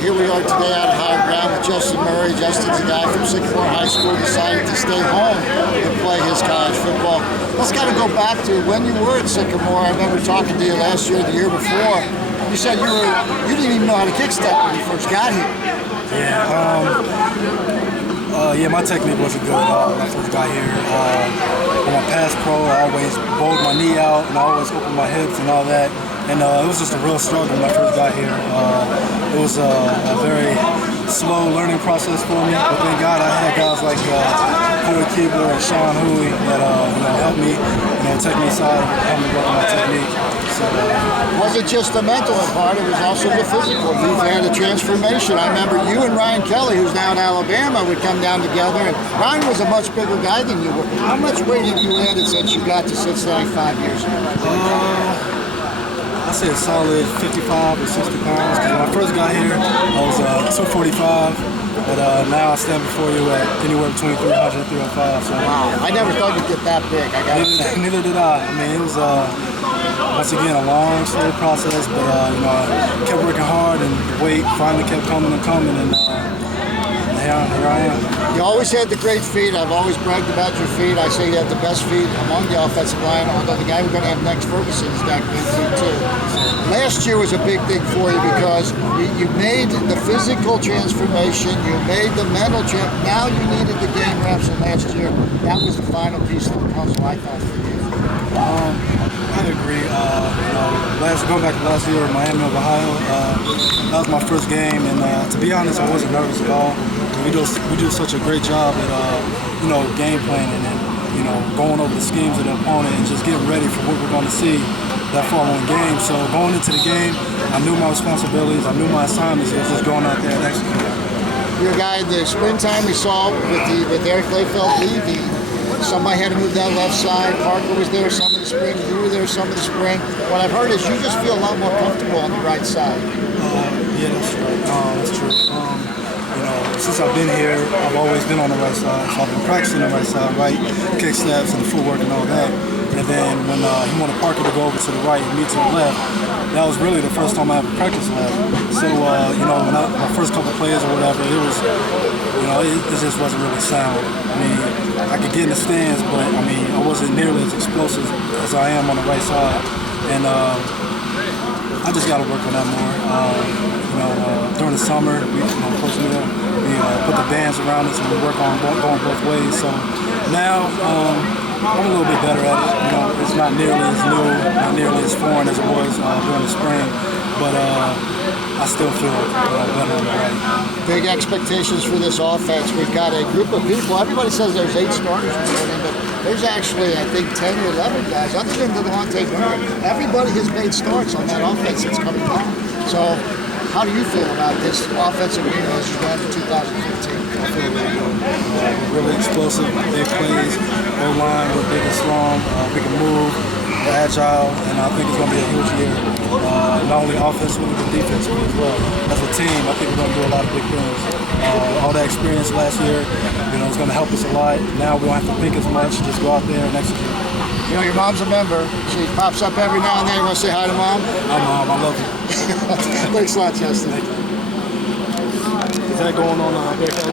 Here we are today out at Higher Ground with Justin Murray. Justin's a guy from Sycamore High School, decided to stay home and play his college football. Let's kind of go back to when you were at Sycamore. I remember talking to you last year, the year before. You said you didn't even know how to kick step when you first got here. Yeah, my technique wasn't good at all when I first got here. When I passed pro, I always bowled my knee out and I always opened my hips and all that. And it was just a real struggle when I first got here. It was a very slow learning process for me, but thank God I had guys like Corey Keebler and Sean Huey that helped me, take me aside and help me work on my technique. So, was it just the mental part? It was also the physical. You've had a transformation. I remember you and Ryan Kelly, who's now in Alabama, would come down together. And Ryan was a much bigger guy than you were. How much weight have you added since you got to Cincinnati 5 years ago? I say a solid 55 or 60 pounds. When I first got here, I was 245, but now I stand before you at anywhere between 300 and 305. So, wow, I never thought you'd get that big. Neither did I. I mean, it was once again a long, slow process, but I kept working hard, and the weight finally kept coming and coming, and here I am. You always had the great feet. I've always bragged about your feet. I say you have the best feet among the offensive line, although the guy we're going to have next, Ferguson's got great feet too. Last year was a big thing for you because you made the physical transformation, you made the mental change. Now you needed the game reps, and last year that was the final piece of the puzzle, I thought, for you. I agree. Going back to last year in Miami of Ohio, that was my first game, and to be honest, I wasn't nervous at all. We do such a great job at game planning and going over the schemes of the opponent and just getting ready for what we're going to see that following game. So going into the game, I knew my responsibilities, I knew my assignments. It was just going out there and executing. Your guy, the springtime we saw with Eric Layfeld leaving, somebody had to move that left side. Parker was there some of the spring. You were there some of the spring. What I've heard is you just feel a lot more comfortable on the right side. Yeah, that's right. That's true. Since I've been here, I've always been on the right side. So I've been practicing the right side, right kick steps and the footwork and all that. And then when he wanted Parker to go over to the right and me to the left, that was really the first time I ever practiced left. So when my first couple plays or whatever, it was it just wasn't really sound. I mean, I could get in the stands, but I mean, I wasn't nearly as explosive as I am on the right side. And I just got to work on that more. During the summer, we put the bands around us and we work on going both ways. So now I'm a little bit better at it. It's not nearly as new, not nearly as foreign as it was during the spring, but I still feel better on the right. Big expectations for this offense. We've got a group of people. Everybody says there's 8 starters in the building, but there's actually, I think, 10 or 11 guys, other than Devontae Murray. Everybody has made starts on that offense that's coming down. So how do you feel about this offensive unit as you go into 2015? I feel really good. Really explosive, big plays. O-line, we're big and strong. We can move, we're agile, and I think it's going to be a huge year. Not only offensively, but defensively as well. As a team, I think we're going to do a lot of big things. All that experience last year, is going to help us a lot. Now we don't have to think as much, just go out there and execute. Your mom's a member. She pops up every now and then. You want to say hi to Mom? Hi, Mom. I love you. Thanks a lot, Justin. Is that going on